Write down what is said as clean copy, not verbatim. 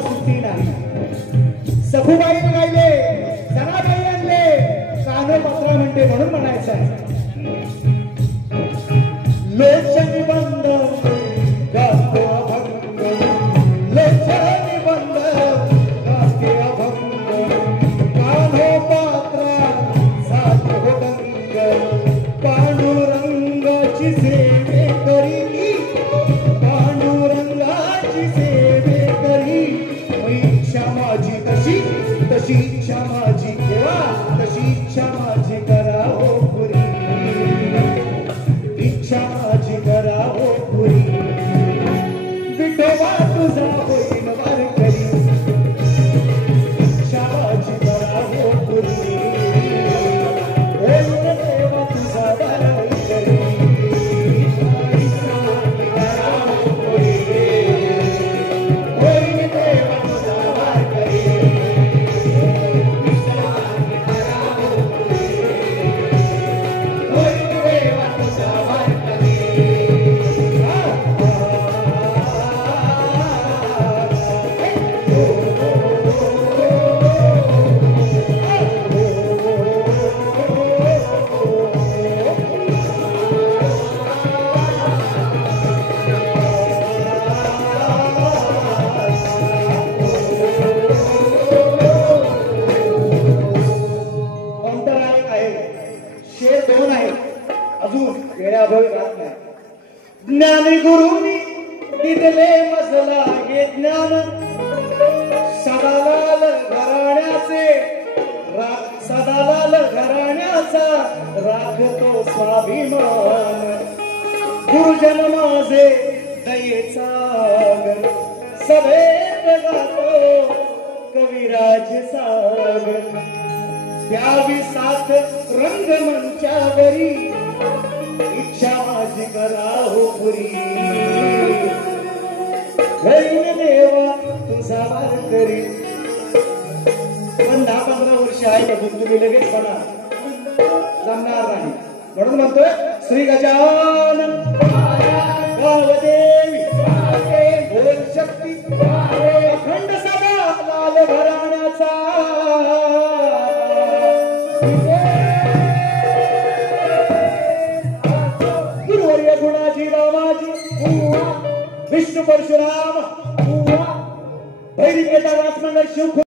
तुला सुट्टी नाही. सखूबाई गायले, सणाबाई आणले, कानोपात्रा म्हणते म्हणून म्हणायचं आहे. लोचनी बंद गाते अभंग, लोचनी बंद गाते अभंग, कानोपात्रा साथ होतंग, पांडुरंगाची सेवे करी, पांडुरंगाची सेवे करी. इच्छा माझी तशी तशी इच्छा माझी केव्हा, तशी इच्छा माझी करा हो पुरी, इच्छा माझी करा हो पुरी. विठोबा तुझा होईन वारकरी, इच्छा माझी करा हो पुरी, होईन देवा तुझा वारकरी, इच्छा माझी करा हो पुरी, होईन देवा तुझा वारकरी, इच्छा माझी करा हो पुरी, होईन देवा तुझा वारकरी. शेर दोन आहे अजून वेळाभर राहत नाही. ज्ञानी गुरुनी दिले मजला हे ज्ञान, सदालाल घराण्याचे सदालाल घराण्याचा राखतो स्वाभिमान. गुरुजन माझे दयेचा गर, सभेत गातो कविराज सागर. द्यावी साथ रंगमंचावरी, इच्छा माझी करा हो पुरी, होईन देवा तुझा वारकरी. पण 10-15 वर्ष आहे अजून, तुम्ही लगेच म्हणा जमणार नाही. म्हणून म्हणतोय श्री गजानन गावदेवी बोल शक्ती, अखंड सदा लाल घराण्याचा. गुरुवर्य गुणाजी रामाजी, विष्णू परशुराम, भैरी केदार वासमंडळ शिव